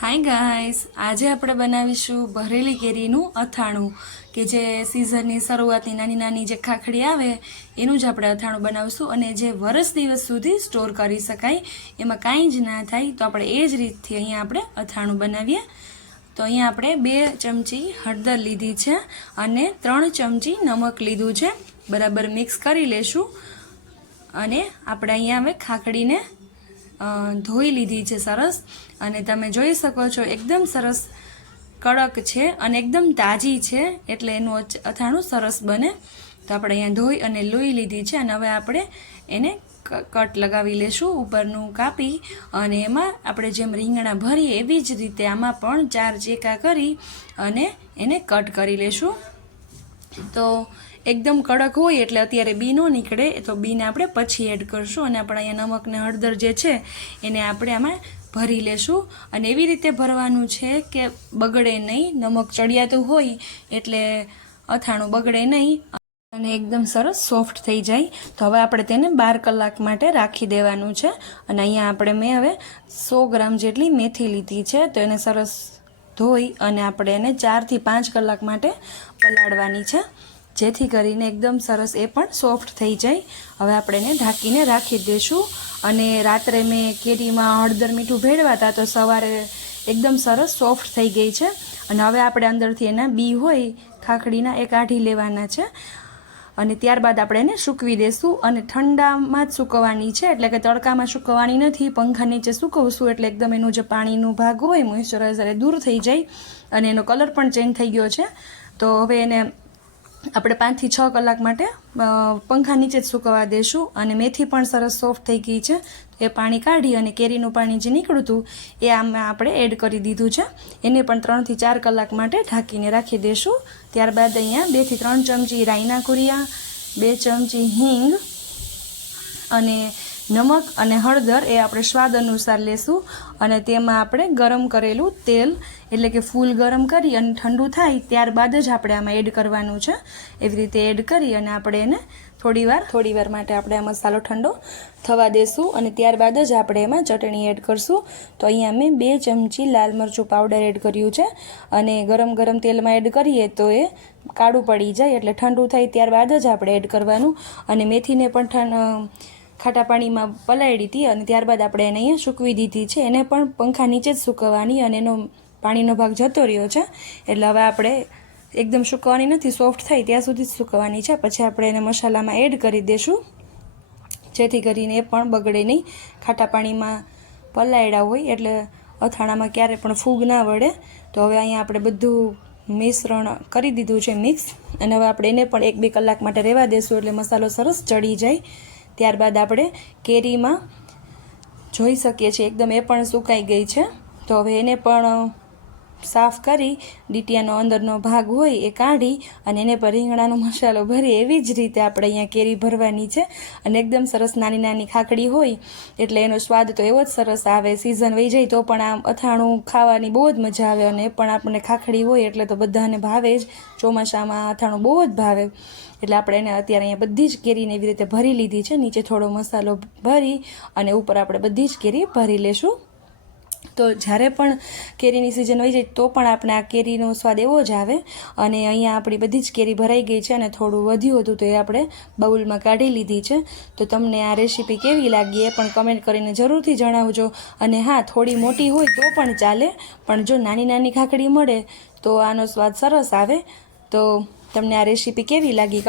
Hi guys, આજે આપણે બનાવીશું ભરેલી કેરીનું અથાણું કે જે સિઝનની શરૂઆતની નાની નાની જે ખાખડી આવે એનું જ આપણે અથાણું બનાવીશું અને જે વરસ દિવસ સુધી સ્ટોર કરી શકાય, એમાં કાંઈ જ ના થાય. તો આપણે એ જ રીતથી અહીંયા આપણે અથાણું બનાવીએ. તો અહીંયા આપણે 2 ચમચી હળદર લીધી છે અને 3 ચમચી નમક લીધું છે. બરાબર મિક્સ કરી લેશું અને આપણે અહીંયા હવે ખાખડીને ધોઈ લીધી છે સરસ, અને તમે જોઈ શકો છો એકદમ સરસ કડક છે અને એકદમ તાજી છે, એટલે એનું અથાણું સરસ બને. તો આપણે અહીંયા ધોઈ અને લોહી લીધી છે અને હવે આપણે એને કટ લગાવી લેશું ઉપરનું કાપી, અને એમાં આપણે જેમ રીંગણા ભરીએ એવી જ રીતે આમાં પણ 4 ચેકા કરી અને એને કટ કરી લેશું. તો એકદમ કડક હોય એટલે અત્યારે બી ન નીકળે, તો બીને આપણે પછી એડ કરશું. અને આપણે અહીંયા નમક ને હળદર જે છે એને આપણે આમાં ભરી લેશું, અને એવી રીતે ભરવાનું છે કે બગડે નહીં. નમક ચડિયાતું હોય એટલે અથાણું બગડે નહીં અને એકદમ સરસ સોફ્ટ થઈ જાય. તો હવે આપણે તેને 12 કલાક માટે રાખી દેવાનું છે. અને અહીંયા મેં હવે 100 ગ્રામ જેટલી મેથી લીધી છે, તો એને સરસ ધોઈ અને આપણે એને 4 થી 5 કલાક માટે પલાળવાની છે, જેથી કરીને એકદમ સરસ એ પણ સોફ્ટ થઈ જાય. હવે આપણે એને ઢાંકીને રાખી દઈશું. અને રાત્રે મેં કેરીમાં હળદર મીઠું ભેળવાતા તો સવારે એકદમ સરસ સોફ્ટ થઈ ગઈ છે. અને હવે આપણે અંદરથી એના બી હોય ખાખડીના એ કાઢી લેવાના છે, અને ત્યારબાદ આપણે એને સૂકવી દઈશું. અને ઠંડામાં જ સૂકવવાની છે, એટલે કે તડકામાં સૂકવવાની નથી. પંખા નીચે સૂકવશું એટલે એકદમ એનું જે પાણીનું ભાગ હોય મોઇશ્ચરાઇઝર એ દૂર થઈ જાય, અને એનો કલર પણ ચેન્જ થઈ ગયો છે. તો હવે એને આપણે 5 થી 6 કલાક માટે પંખા નીચે જ સૂકવવા દઈશું. અને મેથી પણ સરસ સોફ્ટ થઈ ગઈ છે, એ પાણી કાઢી અને કેરીનું પાણી જે નીકળ્યું હતું એ આમાં આપણે એડ કરી દીધું છે. એને પણ 3 થી 4 કલાક માટે ઢાંકીને રાખી દઈશું. ત્યારબાદ અહીંયા 2 થી 3 ચમચી રાઈના કુરિયા, 2 ચમચી હિંગ અને નમક અને હળદર એ આપણે સ્વાદ અનુસાર લેશું. અને તેમાં આપણે ગરમ કરેલું તેલ, એટલે કે ફૂલ ગરમ કરી અને ઠંડુ થાય ત્યારબાદ જ આપણે આમાં એડ કરવાનું છે. એવી રીતે એડ કરી અને આપણે એને થોડીવાર માટે આપણે આ મસાલો ઠંડો થવા દેશું, અને ત્યારબાદ જ આપણે એમાં ચટણી એડ કરશું. તો અહીંયા મેં 2 ચમચી લાલ મરચું પાવડર એડ કર્યું છે, અને ગરમ તેલમાં એડ કરીએ તો એ કાળું પડી જાય, એટલે ઠંડુ થાય ત્યારબાદ જ આપણે એડ કરવાનું. અને મેથીને પણ ખાટા પાણીમાં પલાળી હતી અને ત્યારબાદ આપણે એને અહીંયા સૂકવી દીધી છે. એને પણ પંખા નીચે જ સૂકવવાની, અને એનો પાણીનો ભાગ જતો રહ્યો છે, એટલે હવે આપણે એકદમ સૂકવવાની નથી, સોફ્ટ થાય ત્યાં સુધી જ સૂકવવાની છે. પછી આપણે એને મસાલામાં એડ કરી દઈશું, જેથી કરીને એ પણ બગડે નહીં. ખાટા પાણીમાં પલાળ્યા હોય એટલે અથાણામાં ક્યારે પણ ફૂગ ના વળે. તો હવે અહીંયા આપણે બધું મિશ્રણ કરી દીધું છે મિક્સ, અને હવે આપણે એને પણ 1-2 કલાક માટે રહેવા દઈશું, એટલે મસાલો સરસ ચડી જાય. ત્યારબાદ આપણે કેરીમાં જોઈ શકીએ છીએ એકદમ એ પણ સુકાઈ ગઈ છે. તો હવે એને પણ સાફ કરી ડીટીયાનો અંદરનો ભાગ હોય એ કાઢી અને એને પર રીંગણાનો મસાલો ભરી એવી જ રીતે આપણે અહીંયા કેરી ભરવાની છે. અને એકદમ સરસ નાની નાની ખાખડી હોય એટલે એનો સ્વાદ તો એવો જ સરસ આવે. સિઝન વહી જાય તો પણ આમ અથાણું ખાવાની બહુ જ મજા આવે, અને એ પણ આપણને ખાખડી હોય એટલે તો બધાને ભાવે જ. ચોમાસામાં અથાણું બહુ જ ભાવે, એટલે આપણે એને અત્યારે અહીંયા બધી જ કેરીને એવી રીતે ભરી લીધી છે. નીચે થોડો મસાલો ભરી અને ઉપર આપણે બધી જ કેરી ભરી લેશું. તો જ્યારે પણ કેરીની સિઝન હોય જાય તો પણ આપણે આ કેરીનો સ્વાદ એવો જ આવે. અને અહીંયા આપણી બધી જ કેરી ભરાઈ ગઈ છે, અને થોડું વધ્યું હતું તો એ આપણે બાઉલમાં કાઢી લીધી છે. તો તમને આ રેસીપી કેવી લાગી એ પણ કમેન્ટ કરીને જરૂરથી જણાવજો. અને હા, થોડી મોટી હોય તો પણ ચાલે, પણ જો નાની નાની ખાખડી મળે તો આનો સ્વાદ સરસ આવે. તો તમને આ રેસીપી કેવી લાગી